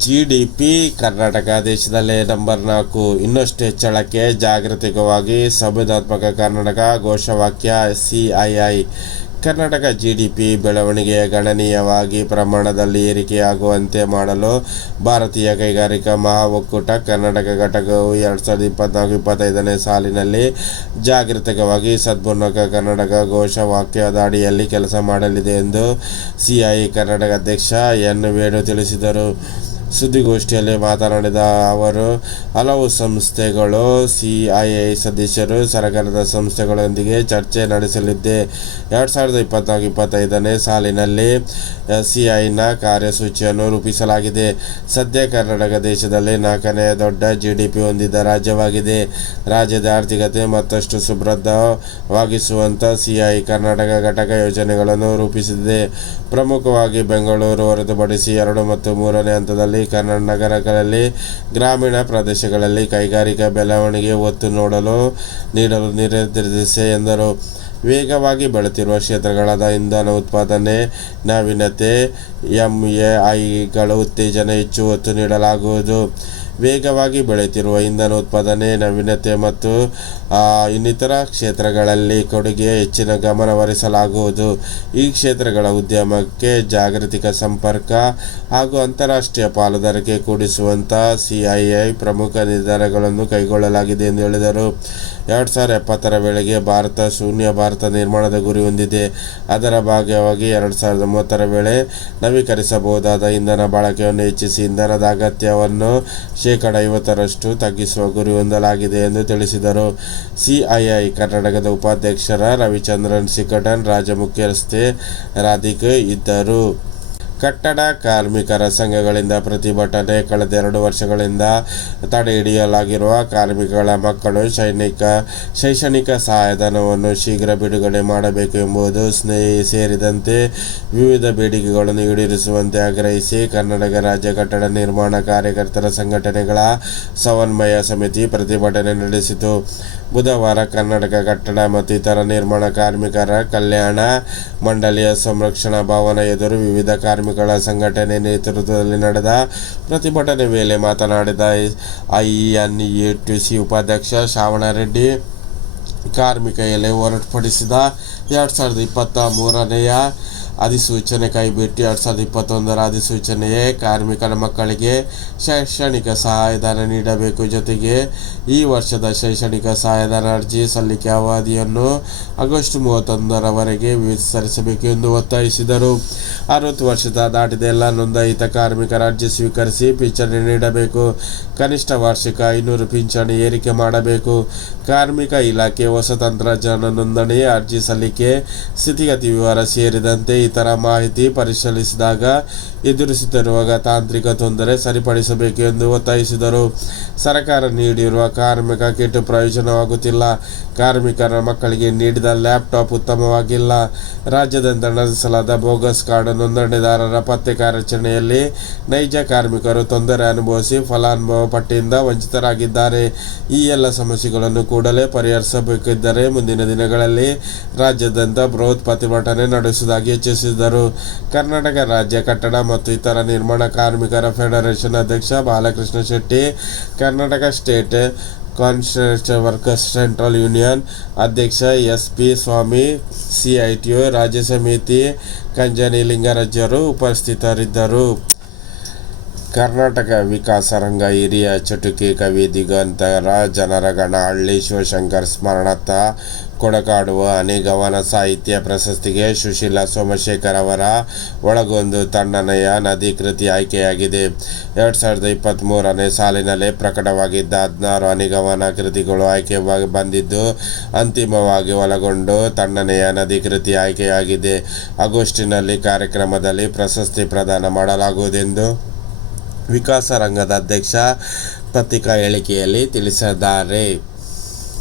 G D P Karnataka ದೇಶದಲ್ಲೇ number ನಾಲ್ಕು. ಇನ್ನಷ್ಟು ಹೆಚ್ಚಳಕ್ಕೆ ಜಾಗೃತಿಕವಾಗಿ ಸಂವಿಧಾತ್ಮಕ Karnataka ಘೋಷವಾಕ್ಯ CII Karnataka G D P ಬೆಳವಣಿಗೆಯ ಗಣನೀಯವಾಗಿ ಪ್ರಮಾಣದಲ್ಲಿ ಏರಿಕೆಯಾಗುವಂತೆ ಮಾಡಲು ಭಾರತೀಯ ಕೈಗಾರಿಕಾ ಮಹಾ ಒಕ್ಕೂಟ ಕರ್ನಾಟಕ ಘಟಕವು ಎರಡು ಸಾವಿರದ ಇಪ್ಪತ್ನಾಲ್ಕು, ಇಪ್ಪತ್ತೈದನೇ ಸಾಲಿನಲ್ಲಿ ಜಾಗೃತಿಕವಾಗಿ ಸದ್ಪೂರ್ಣಕ ಕರ್ನಾಟಕ ಘೋಷವಾಕ್ಯದ ಅಡಿಯಲ್ಲಿ ಕೆಲಸ ಮಾಡಲಿದೆ ಎಂದು ಸಿಐ ಕರ್ನಾಟಕ ಅಧ್ಯಕ್ಷ ಎನ್ ವೇಣು ತಿಳಿಸಿದರು. ಸುದ್ದಿಗೋಷ್ಠಿಯಲ್ಲಿ ಮಾತನಾಡಿದ ಅವರು, ಹಲವು ಸಂಸ್ಥೆಗಳು ಸಿಐಐ ಸದಸ್ಯರು ಸರ್ಕಾರದ ಸಂಸ್ಥೆಗಳೊಂದಿಗೆ ಚರ್ಚೆ ನಡೆಸಲಿದ್ದೆ ಎರಡು ಸಾವಿರದ ಇಪ್ಪತ್ನಾಲ್ಕು ಇಪ್ಪತ್ತೈದನೇ ಸಾಲಿನಲ್ಲಿ ಸಿಐನ ಕಾರ್ಯಸೂಚಿಯನ್ನು ರೂಪಿಸಲಾಗಿದೆ. ಸದ್ಯ ಕರ್ನಾಟಕ ದೇಶದಲ್ಲಿ ನಾಲ್ಕನೇ ದೊಡ್ಡ ಜಿ ಡಿ ಪಿ ಹೊಂದಿದ ರಾಜ್ಯವಾಗಿದೆ. ರಾಜ್ಯದ ಆರ್ಥಿಕತೆ ಮತ್ತಷ್ಟು ಸುಭದ್ರವಾಗಿಸುವಂಥ ಸಿಐ ಕರ್ನಾಟಕ ಘಟಕ ಯೋಜನೆಗಳನ್ನು ರೂಪಿಸಿದೆ. ಪ್ರಮುಖವಾಗಿ ಬೆಂಗಳೂರು ಹೊರತುಪಡಿಸಿ ಎರಡು ಮತ್ತು ಮೂರನೇ ಹಂತದಲ್ಲಿ ಕನ್ನಡ ನಗರಗಳಲ್ಲಿ, ಗ್ರಾಮೀಣ ಪ್ರದೇಶಗಳಲ್ಲಿ ಕೈಗಾರಿಕಾ ಬೆಳವಣಿಗೆ ಒತ್ತು ನೋಡಲು, ನೀಡಲು ನಿರ್ಧರಿಸಿದೆ ಎಂದರು. ವೇಗವಾಗಿ ಬೆಳೆಯುತ್ತಿರುವ ಕ್ಷೇತ್ರಗಳಾದ ಇಂಧನ ಉತ್ಪಾದನೆ, ನಾವೀನ್ಯತೆ ಗಳ ಉತ್ತೇಜನ ಹೆಚ್ಚು ಒತ್ತು ನೀಡಲಾಗುವುದು. ವೇಗವಾಗಿ ಬೆಳೆಯುತ್ತಿರುವ ಇಂಧನ ಉತ್ಪಾದನೆ, ನವೀನತೆ ಮತ್ತು ಇನ್ನಿತರ ಕ್ಷೇತ್ರಗಳಲ್ಲಿ ಕೊಡುಗೆ ಹೆಚ್ಚಿನ ಗಮನ ಹರಿಸಲಾಗುವುದು ಈ ಕ್ಷೇತ್ರಗಳ ಉದ್ಯಮಕ್ಕೆ ಜಾಗತಿಕ ಸಂಪರ್ಕ ಹಾಗೂ ಅಂತಾರಾಷ್ಟ್ರೀಯ ಪಾಲುದಾರಿಕೆ ಕೂಡಿಸುವಂಥ ಸಿಐಐ ಪ್ರಮುಖ ನಿರ್ಧಾರಗಳನ್ನು ಕೈಗೊಳ್ಳಲಾಗಿದೆ ಎಂದು ಹೇಳಿದರು. ಎರಡು ಸಾವಿರದ ಎಪ್ಪತ್ತರ ವೇಳೆಗೆ ಭಾರತ ಶೂನ್ಯ ಭಾರತ ನಿರ್ಮಾಣದ ಗುರಿ ಹೊಂದಿದೆ. ಅದರ ಭಾಗವಾಗಿ ಎರಡು ಸಾವಿರದ ಮೂವತ್ತರ ವೇಳೆ ನವೀಕರಿಸಬಹುದಾದ ಇಂಧನ ಬಳಕೆಯನ್ನು ಹೆಚ್ಚಿಸಿ, ಇಂಧನದ ಅಗತ್ಯವನ್ನು ಶೇಕಡ ಐವತ್ತರಷ್ಟು ತಗ್ಗಿಸುವ ಗುರಿ ಹೊಂದಲಾಗಿದೆ ಎಂದು ತಿಳಿಸಿದರು. ಸಿಐಐ ಕರ್ನಾಟಕದ ಉಪಾಧ್ಯಕ್ಷರ ರವಿಚಂದ್ರನ್ ಸಿಕಟನ್ ರಾಜ್ಯ ಮುಖ್ಯಸ್ಥೆ ರಾಧಿಕೆ ಇದ್ದರು. ಕಟ್ಟಡ ಕಾರ್ಮಿಕರ ಸಂಘಗಳಿಂದ ಪ್ರತಿಭಟನೆ ಕಳೆದ ಎರಡು ವರ್ಷಗಳಿಂದ ತಡೆ ಹಿಡಿಯಲಾಗಿರುವ ಕಾರ್ಮಿಕರ ಮಕ್ಕಳು ಸೈನಿಕ, ಶೈಕ್ಷಣಿಕ ಸಹಾಯಧನವನ್ನು ಶೀಘ್ರ ಬಿಡುಗಡೆ ಮಾಡಬೇಕು ಎಂಬುದು ಸ್ನೇಹಿ ಸೇರಿದಂತೆ ವಿವಿಧ ಬೇಡಿಕೆಗಳನ್ನು ಈಡೇರಿಸುವಂತೆ ಆಗ್ರಹಿಸಿ ಕರ್ನಾಟಕ ರಾಜ್ಯ ಕಟ್ಟಡ ನಿರ್ಮಾಣ ಕಾರ್ಯಕರ್ತರ ಸಂಘಟನೆಗಳ ಸಮನ್ವಯ ಸಮಿತಿ ಪ್ರತಿಭಟನೆ ನಡೆಸಿತು. ಬುಧವಾರ ಕರ್ನಾಟಕ ಕಟ್ಟಡ ಮತ್ತು ಇತರ ನಿರ್ಮಾಣ ಕಾರ್ಮಿಕರ ಕಲ್ಯಾಣ ಮಂಡಳಿಯ ಸಂರಕ್ಷಣಾ ಭವನ ಎದುರು ವಿವಿಧ ಕಾರ್ಮಿಕರ ಸಂಘಟನೆ ನೇತೃತ್ವದಲ್ಲಿ ನಡೆದ ಪ್ರತಿಭಟನೆ ವೇಳೆ ಮಾತನಾಡಿದ ಐಎನ್ಎಟಿಸಿ ಉಪಾಧ್ಯಕ್ಷ ಶ್ರಾವಣ ರೆಡ್ಡಿ ಕಾರ್ಮಿಕ ಎಲೆ ಹೊರತುಪಡಿಸಿದ ಎರಡು ಸಾವಿರದ ಇಪ್ಪತ್ತ ಮೂರನೆಯ ಅಧಿಸೂಚನೆ ಕೈಬಿಟ್ಟು ಎರಡು ಸಾವಿರದ ಇಪ್ಪತ್ತೊಂದರ ಅಧಿಸೂಚನೆಯೇ ಕಾರ್ಮಿಕರ ಮಕ್ಕಳಿಗೆ ಶೈಕ್ಷಣಿಕ ಸಹಾಯಧನ ನೀಡಬೇಕು. ಜೊತೆಗೆ ಈ ವರ್ಷದ ಶೈಕ್ಷಣಿಕ ಸಹಾಯಧನ ಅರ್ಜಿ ಸಲ್ಲಿಕೆ ಅವಧಿಯನ್ನು ಆಗಸ್ಟ್ ಮೂವತ್ತೊಂದರವರೆಗೆ ವಿಸ್ತರಿಸಬೇಕು ಎಂದು ಒತ್ತಾಯಿಸಿದರು. ಅರವತ್ತು ವರ್ಷದ ದಾಟಿದ ಎಲ್ಲ ನೋಂದಾಯಿತ ಕಾರ್ಮಿಕರ ಅರ್ಜಿ ಸ್ವೀಕರಿಸಿ ಪಿಂಚಣಿ ನೀಡಬೇಕು. ಕನಿಷ್ಠ ವಾರ್ಷಿಕ ಐನೂರು ಪಿಂಚಣಿ ಏರಿಕೆ ಮಾಡಬೇಕು. ಕಾರ್ಮಿಕ ಇಲಾಖೆ ಹೊಸ ತಂತ್ರಜ್ಞಾನ ನೋಂದಣಿ ಅರ್ಜಿ ಸಲ್ಲಿಕೆ ಸ್ಥಿತಿಗತಿ ವಿವರ ಸೇರಿದಂತೆ ಇತರ ಮಾಹಿತಿ ಪರಿಶೀಲಿಸಿದಾಗ ಎದುರಿಸುತ್ತಿರುವಾಗ ತಾಂತ್ರಿಕ ತೊಂದರೆ ಸರಿಪಡಿಸಬೇಕು ಎಂದು ಒತ್ತಾಯಿಸಿದರು. ಸರ್ಕಾರ ನೀಡಿರುವ ಕಾರ್ಮಿಕ ಕಿಟ್ ಪ್ರಯೋಜನವಾಗುತ್ತಿಲ್ಲ. ಕಾರ್ಮಿಕರ ಮಕ್ಕಳಿಗೆ ನೀಡಿದ ಲ್ಯಾಪ್ಟಾಪ್ ಉತ್ತಮವಾಗಿಲ್ಲ. ರಾಜ್ಯದಿಂದ ನಡೆಸಲಾದ ಬೋಗಸ್ ಕಾರ್ಡ್ ನೋಂದಣಿದಾರರ ಪತ್ತೆ ಕಾರ್ಯಾಚರಣೆಯಲ್ಲಿ ನೈಜ ಕಾರ್ಮಿಕರು ತೊಂದರೆ ಅನುಭವಿಸಿ ಫಲಾನುಭವ ಪಟ್ಟಿಯಿಂದ ವಂಚಿತರಾಗಿದ್ದಾರೆ. ಈ ಎಲ್ಲ ಸಮಸ್ಯೆಗಳನ್ನು ಕೂಡಲೇ ಪರಿಹರಿಸಬೇಕಿದ್ದರೆ ಮುಂದಿನ ದಿನಗಳಲ್ಲಿ ರಾಜ್ಯದಂತ ಬೃಹತ್ ಪ್ರತಿಭಟನೆ ನಡೆಸುವುದಾಗಿ ಎಚ್ಚರಿಸಿದರು ಕರ್ನಾಟಕ ರಾಜ್ಯ ಕಟ್ಟಡ ಮತ್ತು ಇತರ ನಿರ್ಮಾಣ ಕಾರ್ಮಿಕರ ಫೆಡರೇಷನ್ ಅಧ್ಯಕ್ಷ Balakrishna Shetty, Karnataka state construction workers central union ಅಧ್ಯಕ್ಷ ಎಸ್ ಪಿ ಸ್ವಾಮಿ, ಸಿಐಟಿಯು ರಾಜ್ಯ ಸಮಿತಿ ಕಂಜನಿ ಲಿಂಗರಾಜರು ಉಪಸ್ಥಿತರಿದ್ದರು. ಕರ್ನಾಟಕ ವಿಕಾಸ ರಂಗ ಹಿರಿಯ ಚಟುಕಿ ಕವಿ ದಿಗಂತರ ಜನರಗಣ ಹಳ್ಳಿ ಶಿವಶಂಕರ್ ಸ್ಮರಣಾರ್ಥ ಕೊಡಕಾಡುವ ಅನಿಗವನ ಸಾಹಿತ್ಯ ಪ್ರಶಸ್ತಿಗೆ ಸುಶೀಲಾ ಸೋಮಶೇಖರ್ ಅವರ ಒಳಗೊಂದು ತಣ್ಣನೆಯ ನದಿ ಕೃತಿ ಆಯ್ಕೆಯಾಗಿದೆ. ಎರಡು ಸಾವಿರದ ಇಪ್ಪತ್ತ್ಮೂರನೇ ಸಾಲಿನಲ್ಲಿ ಪ್ರಕಟವಾಗಿದ್ದ ಹದಿನಾರು ಅನಿಗವನ ಕೃತಿಗಳು ಆಯ್ಕೆ ಬಂದಿದ್ದು, ಅಂತಿಮವಾಗಿ ಒಳಗೊಂಡು ತಣ್ಣನೆಯ ನದಿ ಕೃತಿ ಆಯ್ಕೆಯಾಗಿದೆ. ಆಗಸ್ಟಿನಲ್ಲಿ ಕಾರ್ಯಕ್ರಮದಲ್ಲಿ ಪ್ರಶಸ್ತಿ ಪ್ರದಾನ ಮಾಡಲಾಗುವುದೆಂದು ವಿಕಾಸ ರಂಗದ ಅಧ್ಯಕ್ಷ ಪತ್ರಿಕಾ ಹೇಳಿಕೆಯಲ್ಲಿ ತಿಳಿಸಿದ್ದಾರೆ.